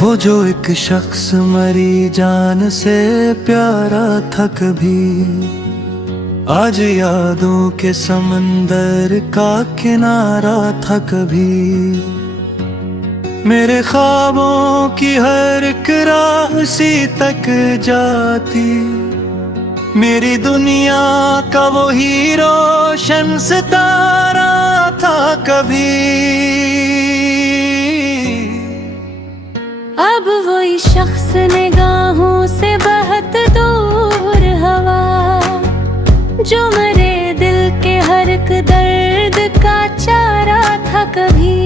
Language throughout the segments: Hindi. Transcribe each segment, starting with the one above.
वो जो एक शख्स मरी जान से प्यारा था कभी, आज यादों के समंदर का किनारा था कभी। मेरे ख्वाबों की हर एक राह उसी तक जाती, मेरी दुनिया का वो ही रोशन सितारा था कभी। अब वही शख्स निगाहों से बहुत दूर हवा, जो मेरे दिल के हर एक दर्द का चारा था कभी।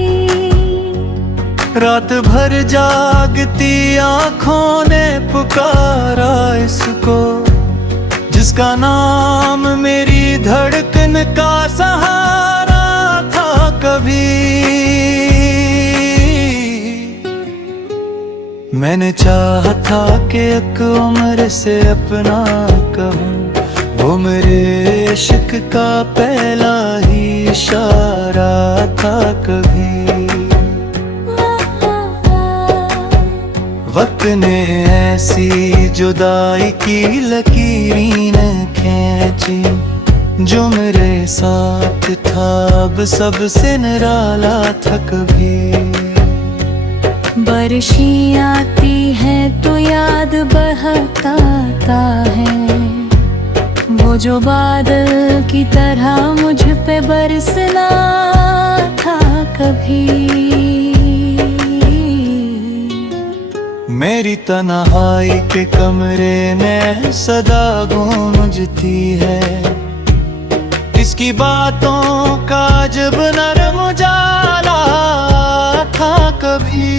रात भर जागती आँखों ने पुकारा इसको, जिसका नाम मेरी धड़कन का सहारा था कभी। मैंने चाहा था कि एक उम्र से अपना कहूँ, वो मेरे इश्क का पहला ही इशारा था कभी। वक्त ने ऐसी जुदाई की लकीरें खींची, जो मेरे साथ था अब सबसे निराला था कभी। बारिशें आती है तो याद बहकाता है, वो जो बादल की तरह मुझ पे बरसना था कभी। मेरी तन्हाई के कमरे में सदा गूंजती है, इसकी बातों का जब नरम उजाला था कभी।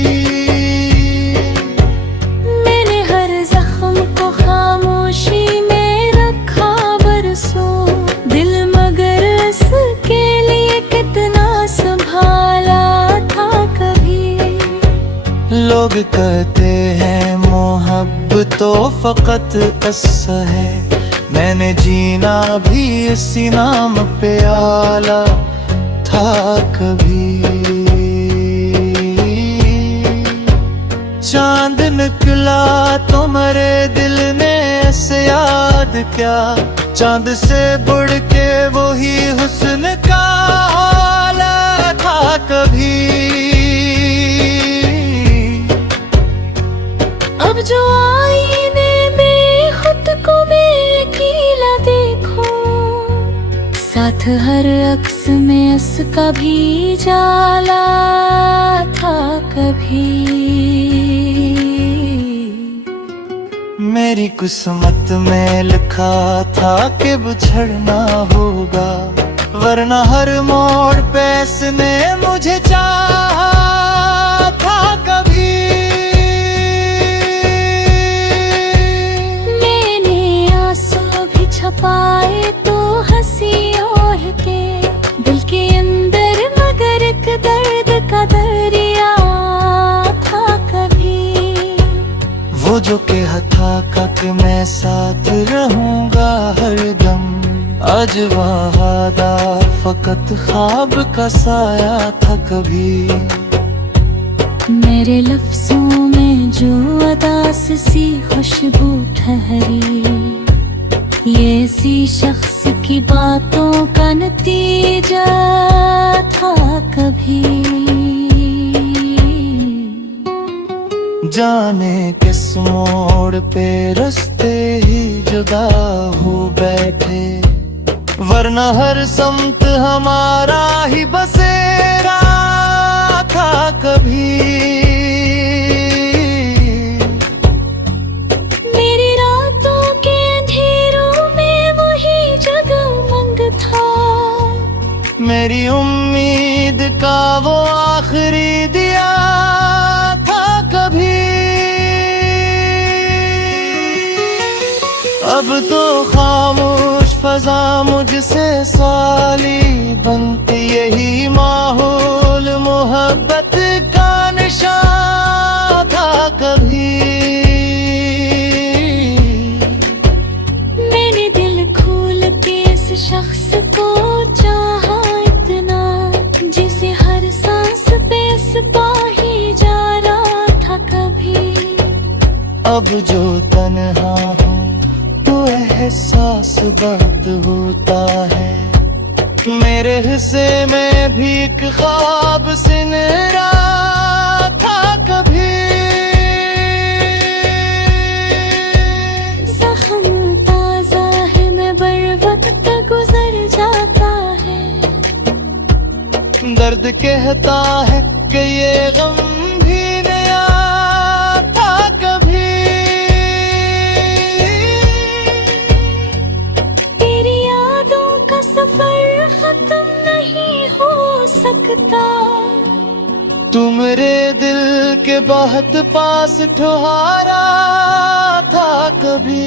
मैंने हर जख्म को खामोशी में रखा बरसों, दिल मगर इसके लिए कितना संभाला था कभी। लोग कहते हैं मोहब्बत तो फकत किस्सा है, मैंने जीना भी इसी नाम पे आला था कभी। चांद निकला तो मेरे दिल ने ऐसे याद क्या, चांद से बढ़ के वही हुस्न का आला था कभी। अब जो आईने में खुद को मैं अकेला देखूं, साथ हर अक्स में उसका भी जाला था कभी। मेरी किस्मत में लिखा था कि बिछड़ना होगा, वरना हर मोड़ पे इसने मुझे चाहा था कभी। मैंने आंसू भी छपाए तो हंसी ओढ़ के, दिल के अंदर मगर एक दर्द का दरिया था कभी। वो जो कहा था कि मैं साथ रहूंगा हरदम, आज वादा फकत ख्वाब का साया था कभी। मेरे लफ्जों में जो अदास सी खुशबू ठहरी, ये इसी शख्स की बातों का नतीजा था कभी। जाने किस मोड़ पे रास्ते ही जुदा हो बैठे, वरना हर समत हमारा ही बसेरा था कभी। मेरी रातों के अंधेरों में वही जगमग था, मेरी उम्मीद का वो आखिरी दिया था कभी। अब तो खामोश फजा मुझसे साली बनती, यही माहौल मोहब्बत का निशान था कभी। मैंने दिल खोल के इस शख्स को चाहा इतना, जिसे हर सांस पे इस पा ही जा रहा था कभी। अब जो तन्हा हूँ तो एहसास बहुत होता है। मेरे हिस्से में भी एक ख्वाब सिनरा था कभी। जख्म ताजा है मैं बर वक्त गुजर जाता है। दर्द कहता है कि ये गम भी नया था कभी। तेरी यादों का सफर खत्म नहीं हो सकता। तू मेरे दिल के बहुत पास ठुहारा था कभी।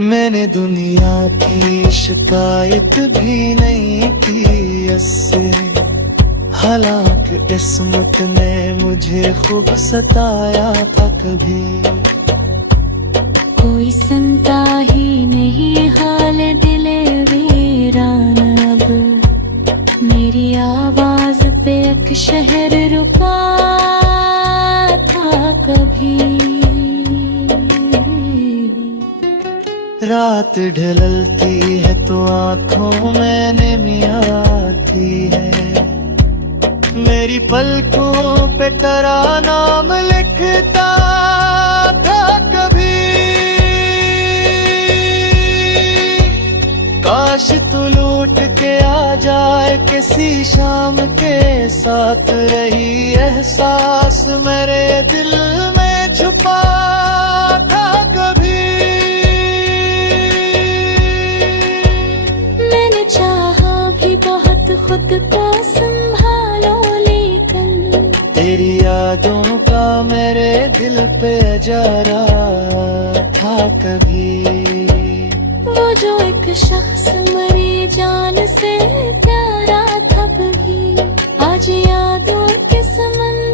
मैंने दुनिया की शिकायत भी नहीं की इससे। हालांकि किस्मत ने मुझे खूब सताया था कभी। कोई सुनता ही नहीं हाल दिले वीरान अब। मेरी आवाज पे एक शहर रुका था कभी। रात ढलती है तो आंखों में नमी आती है। मेरी पलकों पे तेरा नाम लिखता था कभी। काश तू लौट के आ जाए किसी शाम के साथ। रही एहसास मेरे दिल में छुपा था कभी। बहुत खुद को संभालो लेकिन तेरी यादों का मेरे दिल पे अजारा था कभी। वो जो एक शख्स मेरी जान से प्यारा था कभी। आज यादों के समंदर